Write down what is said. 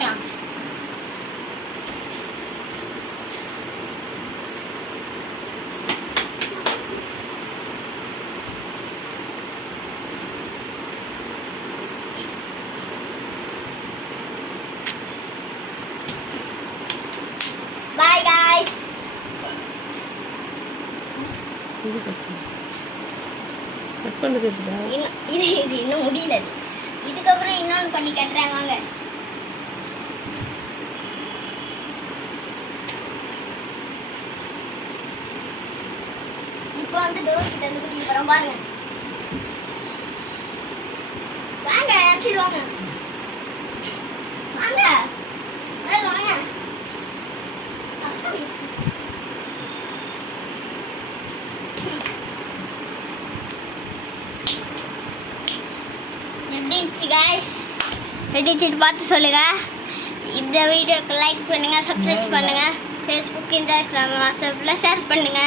பார்க்கலாம். பாய் guys. Cut பண்ணது இருக்குடா. இது இன்னும் முடியல. இதுக்கப்புறம் இன்னொன்று பண்ணி கட்டுறேன் வாங்க. இப்போ வந்து டோர் கிட்ட இருந்து குதிக்க போறோம் பாருங்க. வாங்க அடிச்சிடுவாங்க. வாங்க வாங்க. எப்படி இருந்துச்சு கைஸ்? எடிச்சிட்டு பார்த்து சொல்லுங்க. இந்த வீடியோக்கு லைக் பண்ணுங்க, சப்ஸ்கிரைப் பண்ணுங்க, ஃபேஸ்புக், இன்ஸ்டாகிராம், வாட்ஸ்அப்பில் ஷேர் பண்ணுங்க.